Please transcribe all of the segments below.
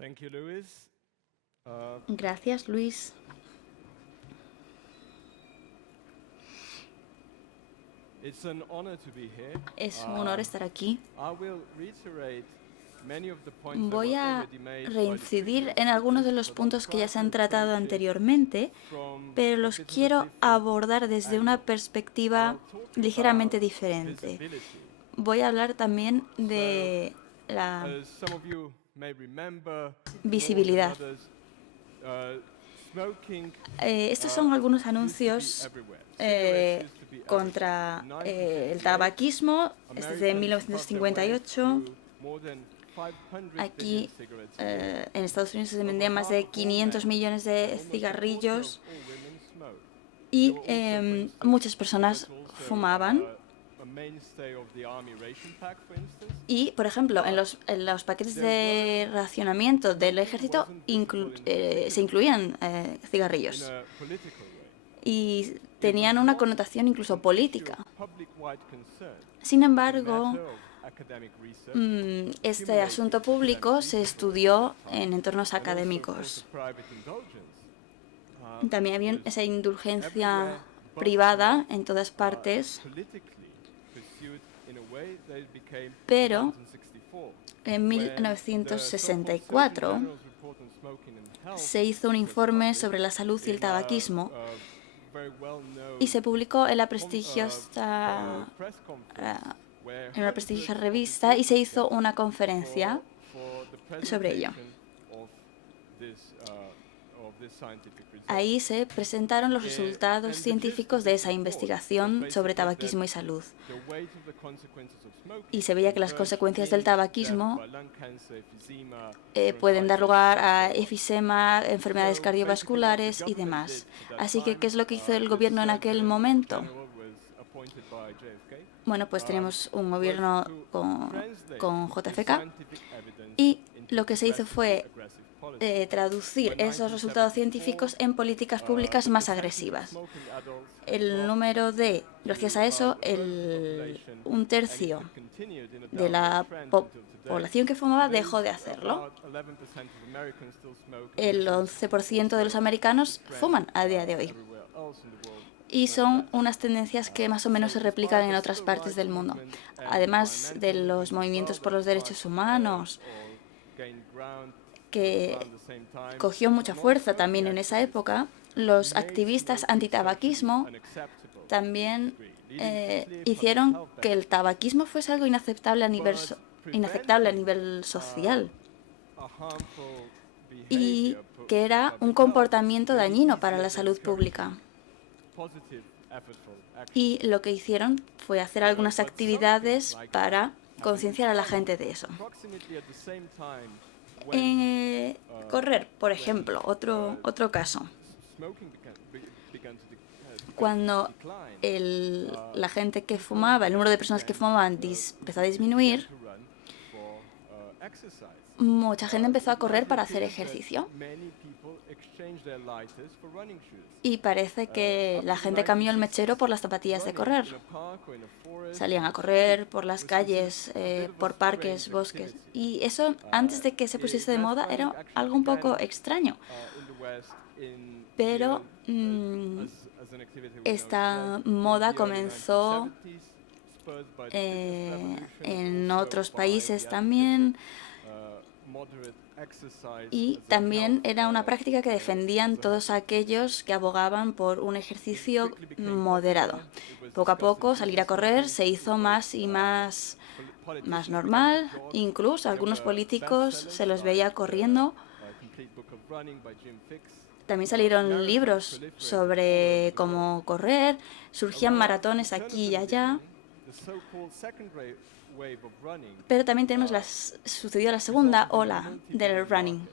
Thank you, Luis. Gracias, Luis. It's an honor to be here. Es un honor estar aquí. I will reiterate many of the points that Voy were a already made by the reincidir previous en algunos de speakers, los but puntos I'll que ya try se to han tratado approach it anteriormente, from pero a los bit of a quiero different abordar desde una angle. perspectiva I'll talk ligeramente about diferente. visibility. Voy a hablar también de la As some of you may remember more than visibilidad. others, smoking Estos son algunos used to be anuncios everywhere. Cigarettes used to be contra everywhere. el tabaquismo, es de Americans puffed their way 1958. through more than 500 billion Aquí cigarettes a year. en Estados Unidos se Over vendían más half de of all 500 men millones and de almost a quarter cigarrillos of all women smoke. y There were also, for instance, muchas it personas was also fumaban. a mainstay of the army ration pack, for instance. Y, por ejemplo, en los paquetes de racionamiento del ejército se incluían In cigarrillos a political way. y It tenían was una not connotación incluso an issue política. of public-wide concern. Sin It was a embargo, matter of academic research este asunto público se estudió en entornos and also, of course, académicos. of private indulgence. También había Was esa indulgencia everywhere but privada not, en todas partes, politically pursued in a way that it became pero in 1964. en When the so-called Surgeon 1964 General's report on smoking and health se hizo un was informe published sobre la salud y el in a, tabaquismo very well-known, y se publicó en la press prestigiosa conference where en una prestigiosa hundreds of revista y se researchers hizo una gathered conferencia for the sobre ello. presentation of this scientific result. Ahí se presentaron los resultados And the gist científicos of de this esa report investigación was sobre basically tabaquismo y that salud. the weight of the consequences of smoking Y se veía que las converged consecuencias in del tabaquismo death by lung cancer, emphysema, pueden dar bronchitis, lugar and a so on. efisema, enfermedades So cardiovasculares basically y what the government demás. did at that Así que, ¿qué es lo que hizo el this gobierno en aquel Surgeon momento? General was appointed by JFK, Bueno, pues tenemos un gobierno con translate JFK scientific evidence y into lo que se hizo fue aggressive policy. traducir esos resultados científicos en políticas públicas más agresivas. El número de, gracias a eso, un tercio de la población que fumaba dejó de hacerlo. El 11% de los americanos fuman a día de hoy. Y son unas tendencias que más o menos se replican en otras partes del mundo. Además de los movimientos por los derechos humanos, que cogió mucha fuerza también en esa época, los activistas antitabaquismo también hicieron que el tabaquismo fuese algo inaceptable a nivel social y que era un comportamiento dañino para la salud pública. Y lo que hicieron fue hacer algunas actividades para concienciar a la gente de eso. Correr, por ejemplo, otro caso. Cuando la gente que fumaba, el número de personas que fumaban empezó a disminuir, mucha gente empezó a correr para hacer ejercicio. Y parece que la gente cambió el mechero por las zapatillas de correr. Salían a correr por las calles, por parques, bosques. Y eso, antes de que se pusiese de moda, era algo un poco extraño. Pero esta moda comenzó en otros países también. Y también era una práctica que defendían todos aquellos que abogaban por un ejercicio moderado. Poco a poco salir a correr se hizo más y más normal. Incluso algunos políticos se los veía corriendo. También salieron libros sobre cómo correr, surgían maratones aquí y allá. Pero también sucedió la segunda ola del running,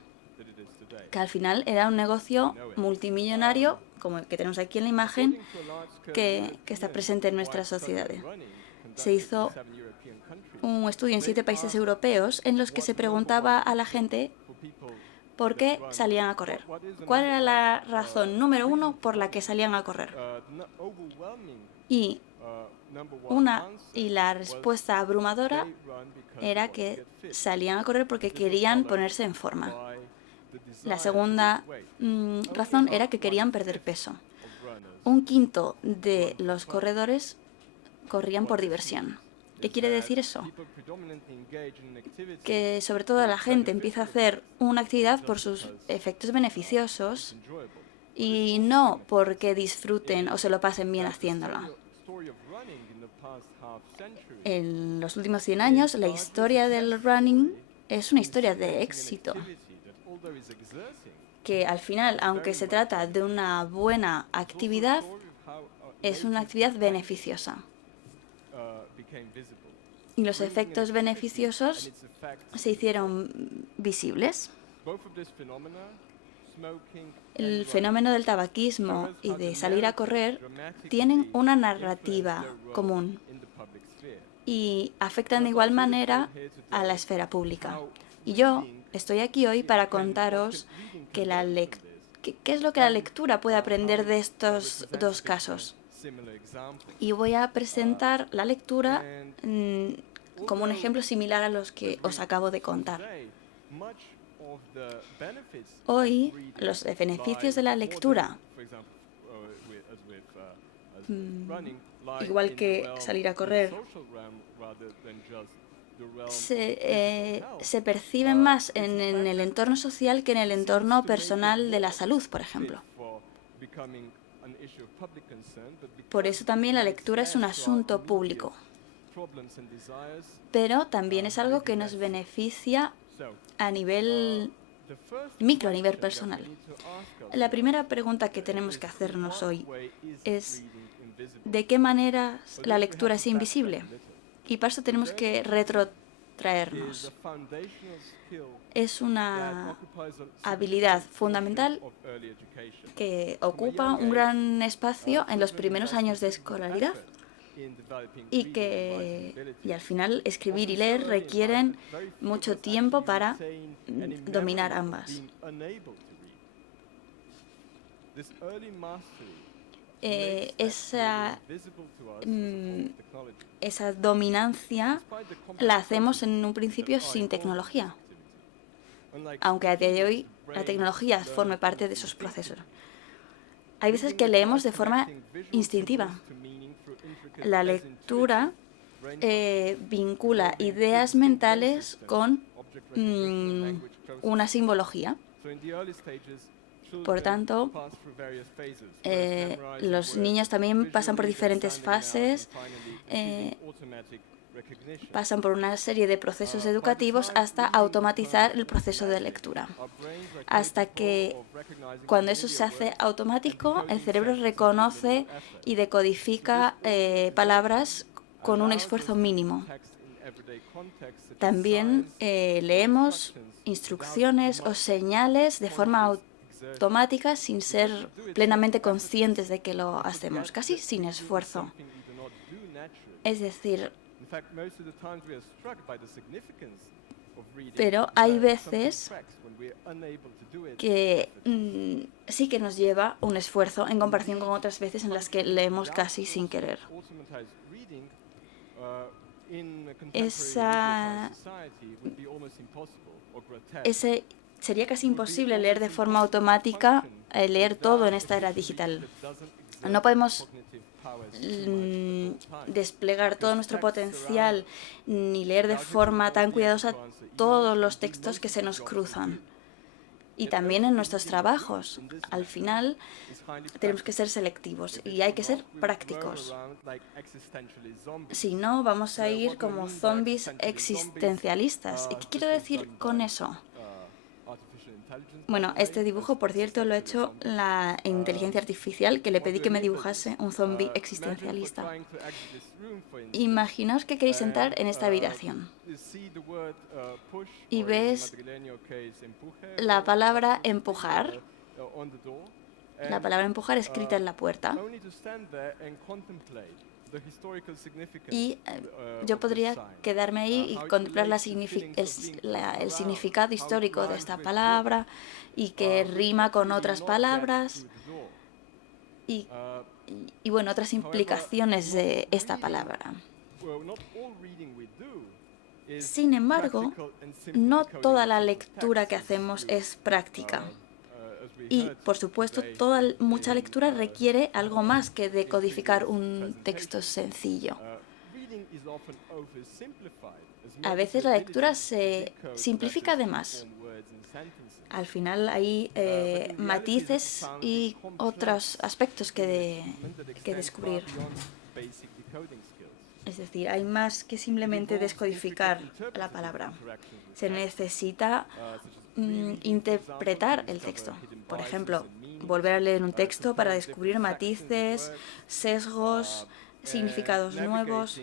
que al final era un negocio multimillonario, como el que tenemos aquí en la imagen, que está presente en nuestra sociedad. Se hizo un estudio en 7 países europeos en los que se preguntaba a la gente por qué salían a correr. ¿Cuál era la razón número 1 por la que salían a correr? Y la respuesta abrumadora era que salían a correr porque querían ponerse en forma. La segunda razón era que querían perder peso. Un quinto de los corredores corrían por diversión. ¿Qué quiere decir eso? Que sobre todo la gente empieza a hacer una actividad por sus efectos beneficiosos y no porque disfruten o se lo pasen bien haciéndola. En los últimos 100 años, la historia del running es una historia de éxito, que al final, aunque se trata de una buena actividad, es una actividad beneficiosa. Y los efectos beneficiosos se hicieron visibles. El fenómeno del tabaquismo y de salir a correr tienen una narrativa común y afectan de igual manera a la esfera pública. Y yo estoy aquí hoy para contaros qué es lo que la lectura puede aprender de estos dos casos. Y voy a presentar la lectura como un ejemplo similar a los que os acabo de contar. Hoy, los beneficios de la lectura, igual que salir a correr, se perciben más en el entorno social que en el entorno personal de la salud, por ejemplo. Por eso también la lectura es un asunto público. Pero también es algo que nos beneficia a nivel micro, a nivel personal. La primera pregunta que tenemos que hacernos hoy es ¿de qué manera la lectura es invisible? Y para eso tenemos que retrotraernos. Es una habilidad fundamental que ocupa un gran espacio en los primeros años de escolaridad y al final escribir y leer requieren mucho tiempo para dominar ambas. Esa dominancia la hacemos en un principio sin tecnología, aunque a día de hoy la tecnología forme parte de esos procesos. Hay veces que leemos de forma instintiva. La lectura vincula ideas mentales con una simbología. Por tanto, los niños también pasan por diferentes fases, pasan por una serie de procesos educativos hasta automatizar el proceso de lectura. Hasta que cuando eso se hace automático, el cerebro reconoce y decodifica palabras con un esfuerzo mínimo. También leemos instrucciones o señales de forma automática sin ser plenamente conscientes de que lo hacemos, casi sin esfuerzo. Es decir, pero hay veces que sí que nos lleva un esfuerzo en comparación con otras veces en las que leemos casi sin querer. Sería casi imposible leer de forma automática, leer todo en esta era digital. No podemos desplegar todo nuestro potencial ni leer de forma tan cuidadosa todos los textos que se nos cruzan. Y también en nuestros trabajos. Al final tenemos que ser selectivos y hay que ser prácticos. Si no, vamos a ir como zombies existencialistas. ¿Y qué quiero decir con eso? Bueno, este dibujo, por cierto, lo ha hecho la inteligencia artificial, que le pedí que me dibujase un zombie existencialista. Imaginaos que queréis entrar en esta habitación y ves la palabra empujar. La palabra empujar escrita en la puerta. Y yo podría quedarme ahí y contemplar el significado histórico de esta palabra y que rima con otras palabras y bueno, otras implicaciones de esta palabra. Sin embargo, no toda la lectura que hacemos es práctica. Y, por supuesto, mucha lectura requiere algo más que decodificar un texto sencillo. A veces la lectura se simplifica de más. Al final hay matices y otros aspectos que descubrir. Es decir, hay más que simplemente descodificar la palabra. Se necesita interpretar el texto. Por ejemplo, volver a leer un texto para descubrir matices, sesgos, significados nuevos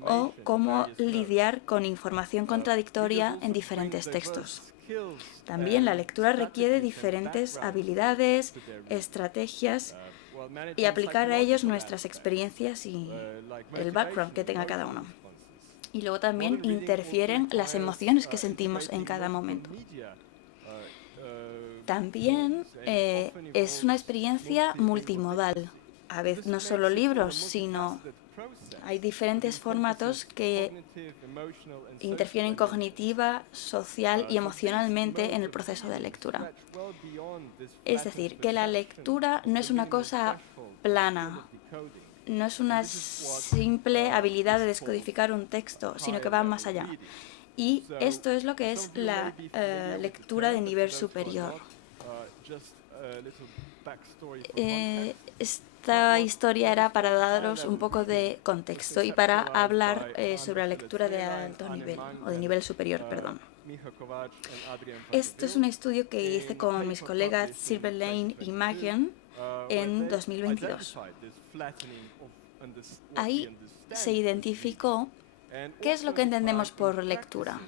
o cómo lidiar con información contradictoria en diferentes textos. También la lectura requiere diferentes habilidades, estrategias y aplicar a ellos nuestras experiencias y el background que tenga cada uno. Y luego también interfieren las emociones que sentimos en cada momento. También es una experiencia multimodal. A veces no solo libros, sino hay diferentes formatos que interfieren cognitiva, social y emocionalmente en el proceso de lectura. Es decir, que la lectura no es una cosa plana, no es una simple habilidad de descodificar un texto, sino que va más allá. Y esto es lo que es la lectura de nivel superior. Esta historia era para daros un poco de contexto y para hablar sobre la lectura de alto nivel, o de nivel superior, perdón. Esto es un estudio que hice con mis colegas Silver Lane y Magian en 2022. Ahí se identificó qué es lo que entendemos por lectura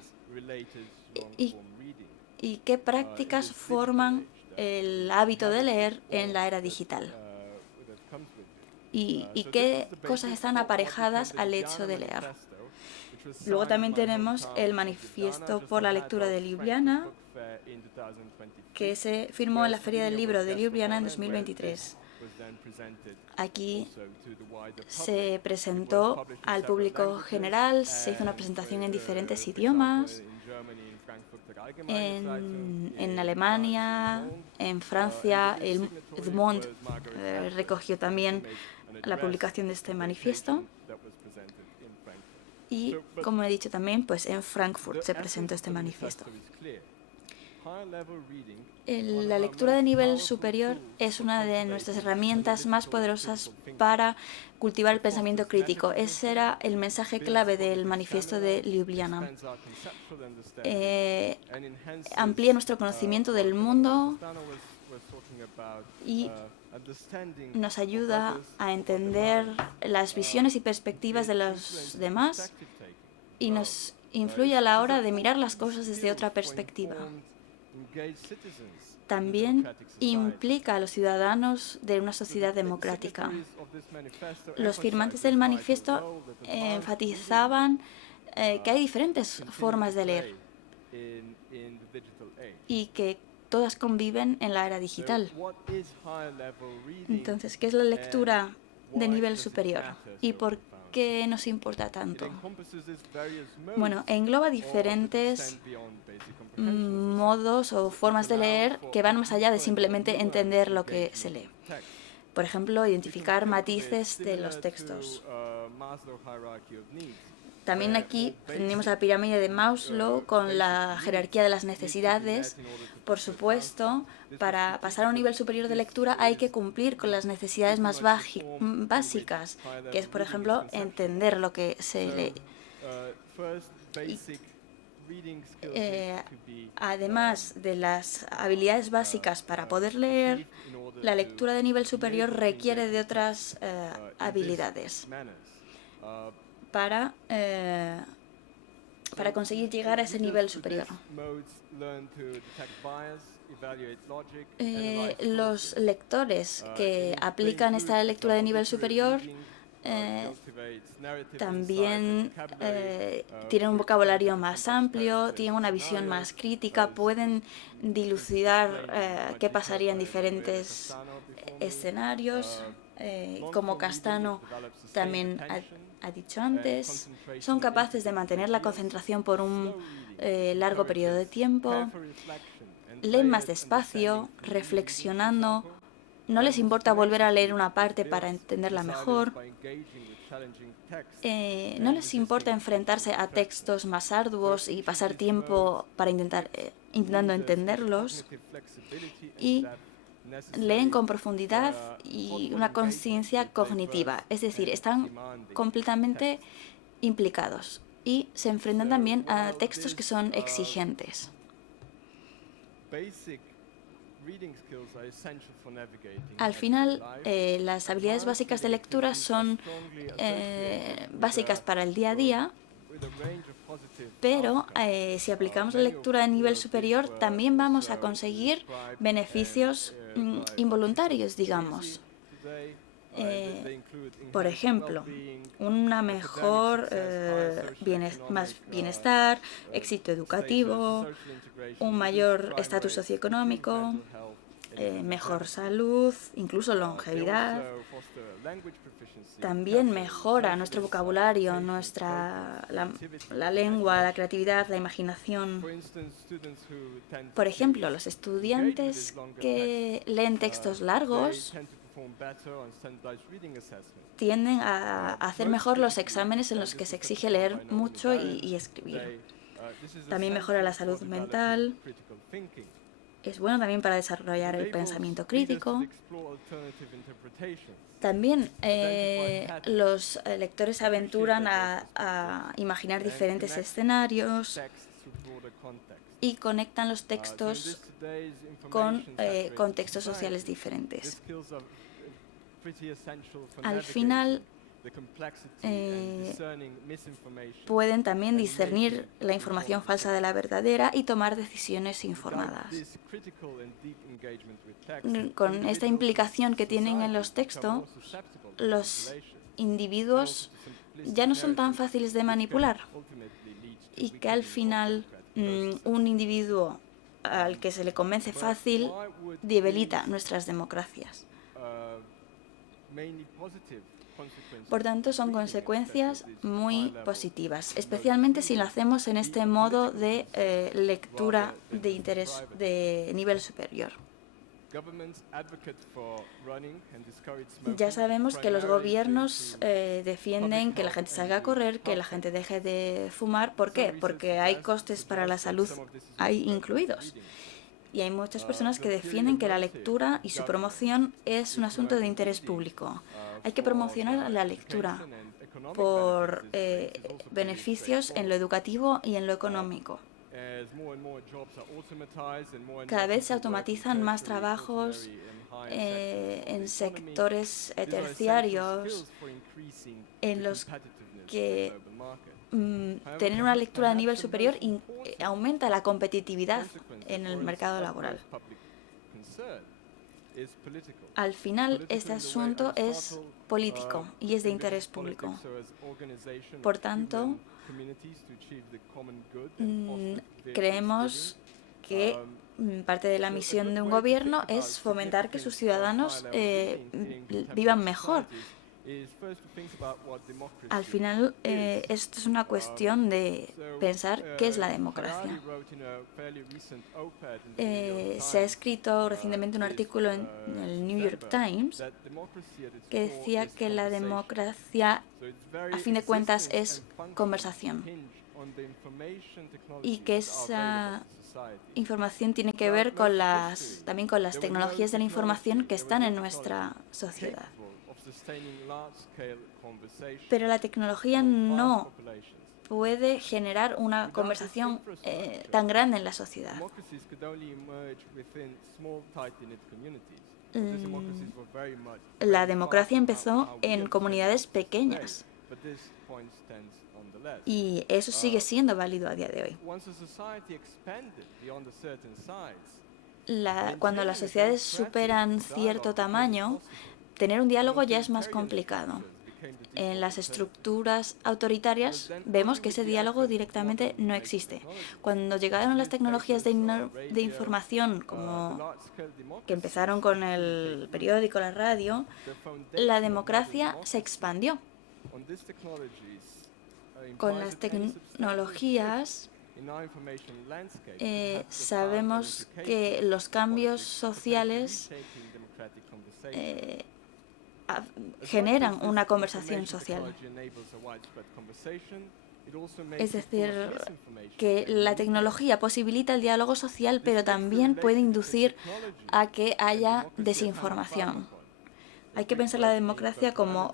y qué prácticas forman el hábito de leer en la era digital y qué cosas están aparejadas al hecho de leer. Luego también tenemos el Manifiesto por la Lectura de Ljubljana, que se firmó en la Feria del Libro de Ljubljana en 2023. Aquí se presentó al público general, se hizo una presentación en diferentes idiomas, en Alemania, en Francia. El Monde recogió también la publicación de este manifiesto. Y, como he dicho también, pues en Frankfurt se presentó este manifiesto. La lectura de nivel superior es una de nuestras herramientas más poderosas para cultivar el pensamiento crítico. Ese era el mensaje clave del manifiesto de Ljubljana. Amplía nuestro conocimiento del mundo y nos ayuda a entender las visiones y perspectivas de los demás y nos influye a la hora de mirar las cosas desde otra perspectiva. También implica a los ciudadanos de una sociedad democrática. Los firmantes del manifiesto enfatizaban que hay diferentes formas de leer y que todas conviven en la era digital. Entonces, ¿qué es la lectura de nivel superior y por qué nos importa tanto? Bueno, engloba diferentes modos o formas de leer que van más allá de simplemente entender lo que se lee. Por ejemplo, identificar matices de los textos. También aquí tenemos la pirámide de Maslow con la jerarquía de las necesidades. Por supuesto, para pasar a un nivel superior de lectura hay que cumplir con las necesidades más básicas, que es, por ejemplo, entender lo que se lee. Además de las habilidades básicas para poder leer, la lectura de nivel superior requiere de otras habilidades para conseguir llegar a ese nivel superior. Los lectores que aplican esta lectura de nivel superior también tienen un vocabulario más amplio, tienen una visión más crítica, pueden dilucidar qué pasaría en diferentes escenarios. como Castano también ha dicho antes, son capaces de mantener la concentración por un largo periodo de tiempo, leen más despacio, reflexionando, no les importa volver a leer una parte para entenderla mejor, no les importa enfrentarse a textos más arduos y pasar tiempo para intentando entenderlos, y leen con profundidad y una conciencia cognitiva, es decir, están completamente implicados y se enfrentan también a textos que son exigentes. Al final, las habilidades básicas de lectura son básicas para el día a día, pero si aplicamos la lectura de nivel superior, también vamos a conseguir beneficios involuntarios, digamos. Por ejemplo, una mejor más bienestar, éxito educativo, un mayor estatus socioeconómico, mejor salud, incluso longevidad. También mejora nuestro vocabulario, la lengua, la creatividad, la imaginación. Por ejemplo, los estudiantes que leen textos largos tienden a hacer mejor los exámenes en los que se exige leer mucho y escribir. También mejora la salud mental. Es bueno también para desarrollar el pensamiento crítico. También los lectores se aventuran a imaginar diferentes escenarios y conectan los textos con contextos sociales diferentes. Al final, pueden también discernir la información falsa de la verdadera y tomar decisiones informadas. Con esta implicación que tienen en los textos, los individuos ya no son tan fáciles de manipular y que al final un individuo al que se le convence fácil debilita nuestras democracias. Por tanto, son consecuencias muy positivas, especialmente si lo hacemos en este modo de lectura de interés de nivel superior. Ya sabemos que los gobiernos defienden que la gente salga a correr, que la gente deje de fumar. ¿Por qué? Porque hay costes para la salud ahí incluidos. Y hay muchas personas que defienden que la lectura y su promoción es un asunto de interés público. Hay que promocionar la lectura por beneficios en lo educativo y en lo económico. Cada vez se automatizan más trabajos en sectores terciarios en los que tener una lectura de nivel superior aumenta la competitividad en el mercado laboral. Al final, este asunto es político y es de interés público. Por tanto, creemos que parte de la misión de un gobierno es fomentar que sus ciudadanos vivan mejor. Al final, esto es una cuestión de pensar qué es la democracia. Se ha escrito recientemente un artículo en el New York Times que decía que la democracia, a fin de cuentas, es conversación y que esa información tiene que ver también con las tecnologías de la información que están en nuestra sociedad. Pero la tecnología no puede generar una conversación tan grande en la sociedad. La democracia empezó en comunidades pequeñas y eso sigue siendo válido a día de hoy. Cuando las sociedades superan cierto tamaño, tener un diálogo ya es más complicado en las estructuras autoritarias, vemos que ese diálogo directamente no existe. Cuando llegaron las tecnologías de información, como que empezaron con el periódico, la radio, la democracia se expandió. Con las tecnologías sabemos que los cambios sociales generan una conversación social. Es decir, que la tecnología posibilita el diálogo social, pero también puede inducir a que haya desinformación. Hay que pensar la democracia como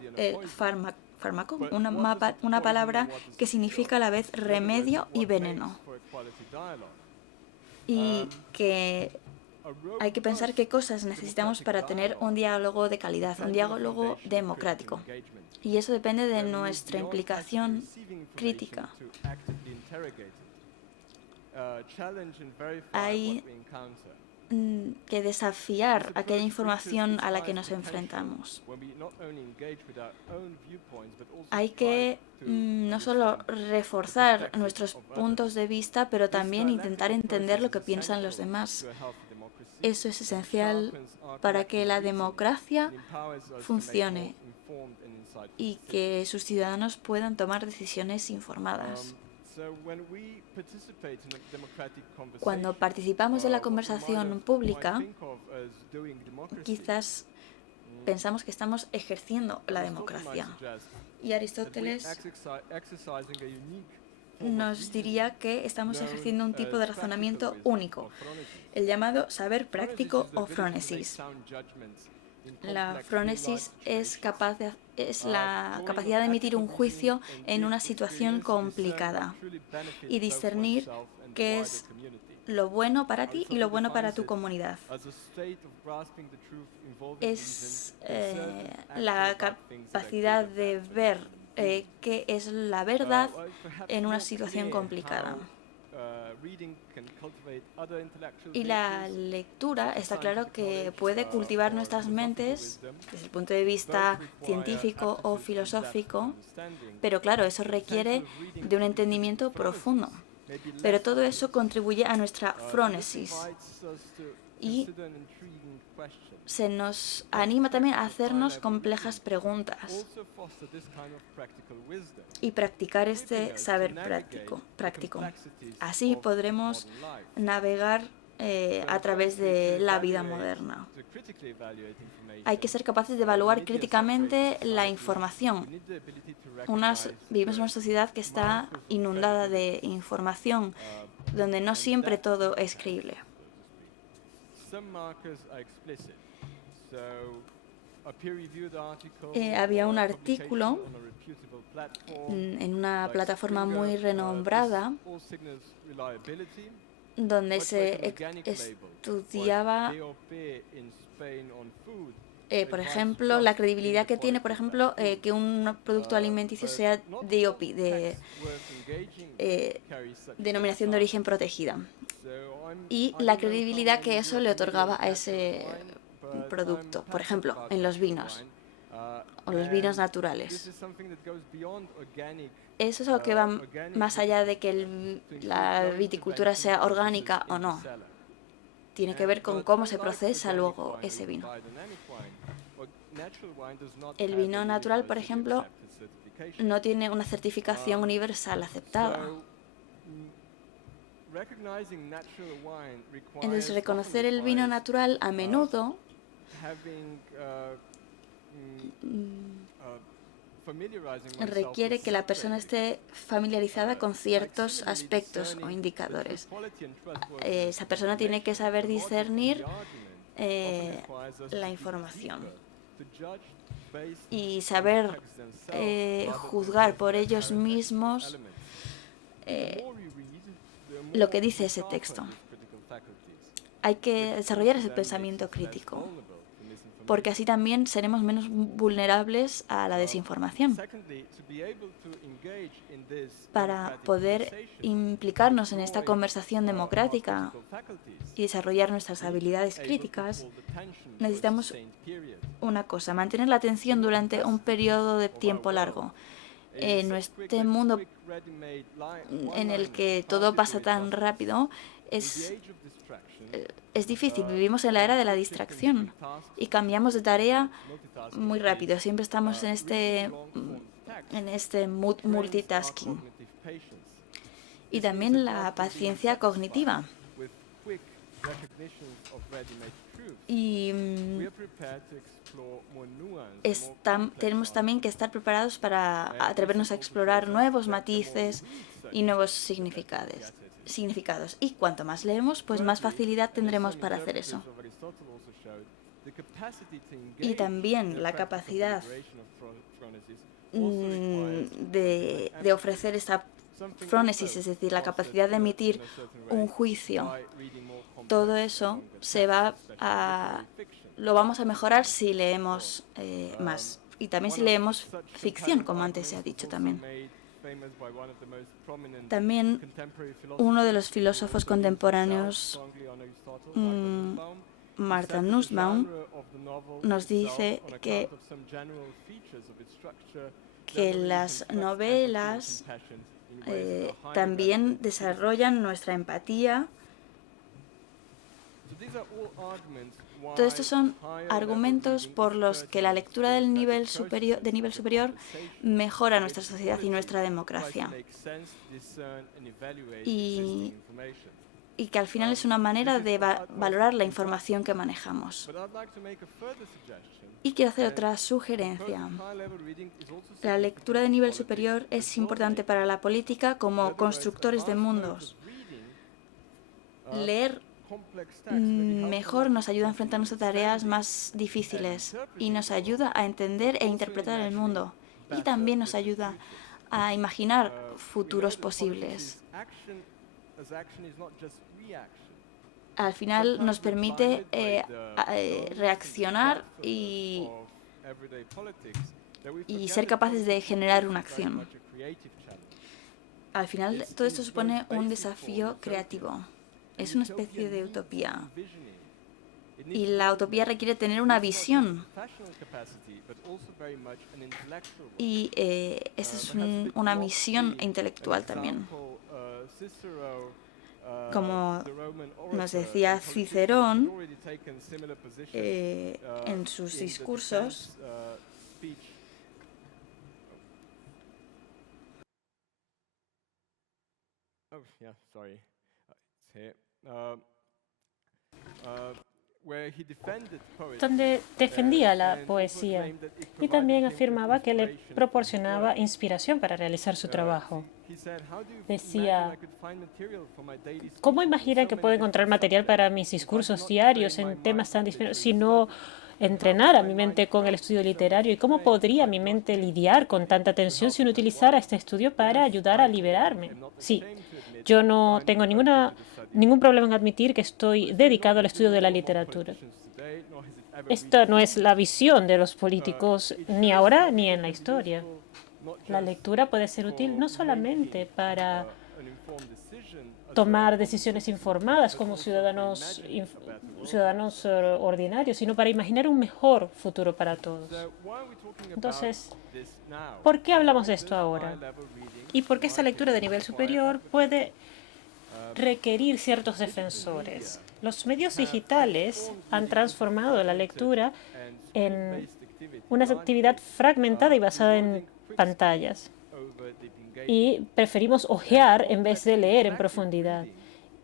fármaco, una palabra que significa a la vez remedio y veneno. Y que hay que pensar qué cosas necesitamos para tener un diálogo de calidad, un diálogo democrático. Y eso depende de nuestra implicación crítica. Hay que desafiar aquella información a la que nos enfrentamos. Hay que no solo reforzar nuestros puntos de vista, pero también intentar entender lo que piensan los demás. Eso es esencial para que la democracia funcione y que sus ciudadanos puedan tomar decisiones informadas. Cuando participamos de la conversación pública, quizás pensamos que estamos ejerciendo la democracia. Y Aristóteles nos diría que estamos ejerciendo un tipo de razonamiento único, el llamado saber práctico o frónesis. La frónesis es la capacidad de emitir un juicio en una situación complicada y discernir qué es lo bueno para ti y lo bueno para tu comunidad. Es la capacidad de ver qué es la verdad en una situación complicada. Y la lectura está claro que puede cultivar nuestras mentes desde el punto de vista científico o filosófico, pero claro, eso requiere de un entendimiento profundo. Pero todo eso contribuye a nuestra frónesis y se nos anima también a hacernos complejas preguntas y practicar este saber práctico. Así podremos navegar a través de la vida moderna. Hay que ser capaces de evaluar críticamente la información. Vivimos en una sociedad que está inundada de información, donde no siempre todo es creíble. Había un artículo en una plataforma muy renombrada donde se estudiaba, por ejemplo, la credibilidad que tiene, por ejemplo, que un producto alimenticio sea DOP, de denominación de origen protegida, y la credibilidad que eso le otorgaba a ese producto, por ejemplo, en los vinos o los vinos naturales. Eso es algo que va más allá de que la viticultura sea orgánica o no. Tiene que ver con cómo se procesa luego ese vino. El vino natural, por ejemplo, no tiene una certificación universal aceptada. Entonces, reconocer el vino natural a menudo requiere que la persona esté familiarizada con ciertos aspectos o indicadores. Esa persona tiene que saber discernir la información y saber juzgar por ellos mismos lo que dice ese texto. Hay que desarrollar ese pensamiento crítico, porque así también seremos menos vulnerables a la desinformación. Para poder implicarnos en esta conversación democrática y desarrollar nuestras habilidades críticas, necesitamos una cosa: mantener la atención durante un periodo de tiempo largo. En este mundo en el que todo pasa tan rápido, es difícil. Vivimos en la era de la distracción y cambiamos de tarea muy rápido. Siempre estamos en este multitasking. Y también la paciencia cognitiva. Y tenemos también que estar preparados para atrevernos a explorar nuevos matices y nuevos significados. Y cuanto más leemos, pues más facilidad tendremos para hacer eso. Y también la capacidad de ofrecer esta frónesis, es decir, la capacidad de emitir un juicio. Todo eso lo vamos a mejorar si leemos más. Y también si leemos ficción, como antes se ha dicho también. También uno de los filósofos contemporáneos, Martha Nussbaum, nos dice que las novelas también desarrollan nuestra empatía. Todos estos son argumentos por los que la lectura de nivel superior mejora nuestra sociedad y nuestra democracia. Y que al final es una manera de valorar la información que manejamos. Y quiero hacer otra sugerencia. La lectura de nivel superior es importante para la política como constructores de mundos. Leer mejor nos ayuda a enfrentarnos a tareas más difíciles y nos ayuda a entender e interpretar el mundo. Y también nos ayuda a imaginar futuros posibles. Al final nos permite reaccionar y ser capaces de generar una acción. Al final todo esto supone un desafío creativo. Es una especie de utopía. Y la utopía requiere tener una visión. Y esa es una misión intelectual también. Como nos decía Cicerón en sus discursos, donde defendía la poesía y también afirmaba que le proporcionaba inspiración para realizar su trabajo. Decía: ¿cómo imaginan que puedo encontrar material para mis discursos diarios en temas tan distintos si no entrenara mi mente con el estudio literario? ¿Y cómo podría mi mente lidiar con tanta tensión si no utilizara este estudio para ayudar a liberarme? Sí, yo no tengo ningún problema en admitir que estoy dedicado al estudio de la literatura. Esta no es la visión de los políticos ni ahora ni en la historia. La lectura puede ser útil no solamente para tomar decisiones informadas como ciudadanos ordinarios, sino para imaginar un mejor futuro para todos. Entonces, ¿por qué hablamos de esto ahora? ¿Y por qué esta lectura de nivel superior puede requerir ciertos defensores? Los medios digitales han transformado la lectura en una actividad fragmentada y basada en pantallas. Y preferimos hojear en vez de leer en profundidad.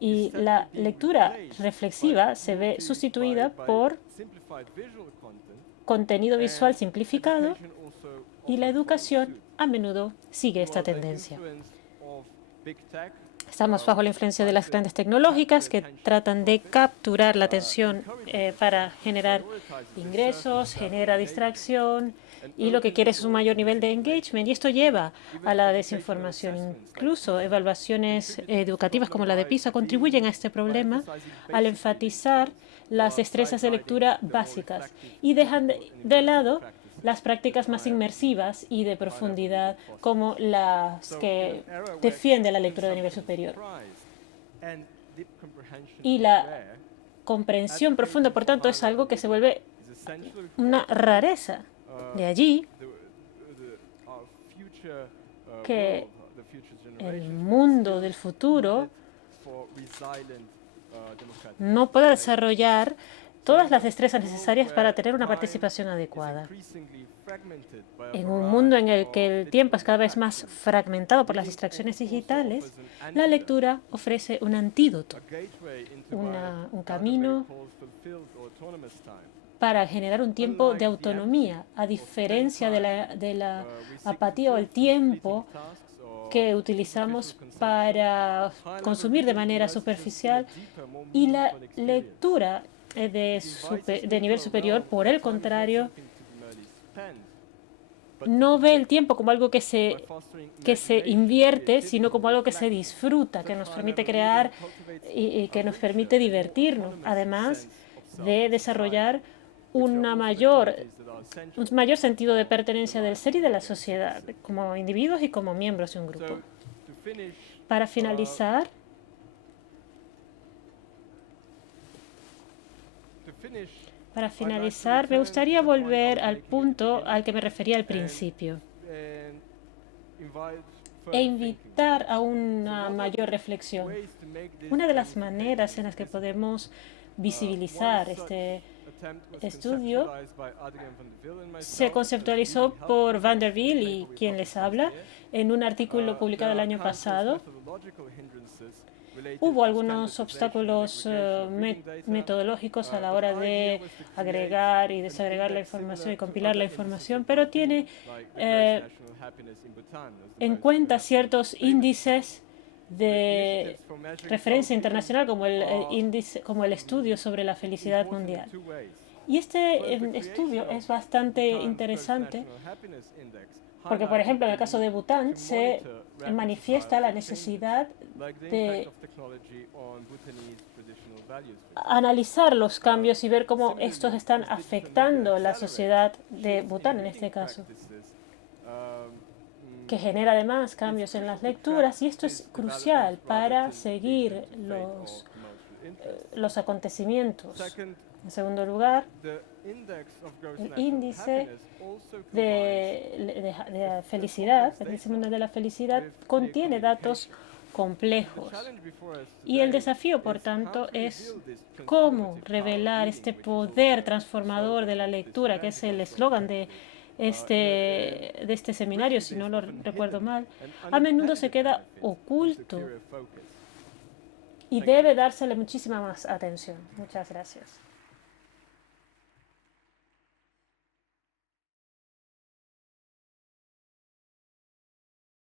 Y la lectura reflexiva se ve sustituida por contenido visual simplificado, y la educación a menudo sigue esta tendencia. Estamos bajo la influencia de las grandes tecnológicas que tratan de capturar la atención para generar ingresos, genera distracción y lo que quiere es un mayor nivel de engagement. Y esto lleva a la desinformación. Incluso evaluaciones educativas como la de PISA contribuyen a este problema al enfatizar las destrezas de lectura básicas y dejan de lado las prácticas más inmersivas y de profundidad, como las que defiende la lectura de nivel superior. Y la comprensión profunda, por tanto, es algo que se vuelve una rareza. De allí que el mundo del futuro no pueda desarrollar todas las destrezas necesarias para tener una participación adecuada. En un mundo en el que el tiempo es cada vez más fragmentado por las distracciones digitales, la lectura ofrece un antídoto, un camino para generar un tiempo de autonomía, a diferencia de la apatía o el tiempo que utilizamos para consumir de manera superficial, y la lectura de nivel superior, por el contrario, no ve el tiempo como algo que se invierte, sino como algo que se disfruta, que nos permite crear y que nos permite divertirnos, además de desarrollar un mayor sentido de pertenencia del ser y de la sociedad, como individuos y como miembros de un grupo. Para finalizar, me gustaría volver al punto al que me refería al principio e invitar a una mayor reflexión. Una de las maneras en las que podemos visibilizar este estudio se conceptualizó por Van der Wiel y quien les habla en un artículo publicado el año pasado. Hubo algunos obstáculos metodológicos a la hora de agregar y desagregar la información y compilar la información, pero tiene en cuenta ciertos índices de referencia internacional como el estudio sobre la felicidad mundial. Y este estudio es bastante interesante porque, por ejemplo, en el caso de Bután se manifiesta la necesidad de analizar los cambios y ver cómo estos están afectando la sociedad de Bután en este caso, que genera además cambios en las lecturas, y esto es crucial para seguir los acontecimientos. En segundo lugar, el índice de felicidad, el índice mundial de la felicidad, contiene datos complejos. Y el desafío, por tanto, es cómo revelar este poder transformador de la lectura, que es el eslogan de este seminario, si no lo recuerdo mal. A menudo se queda oculto y debe dársele muchísima más atención. Muchas gracias.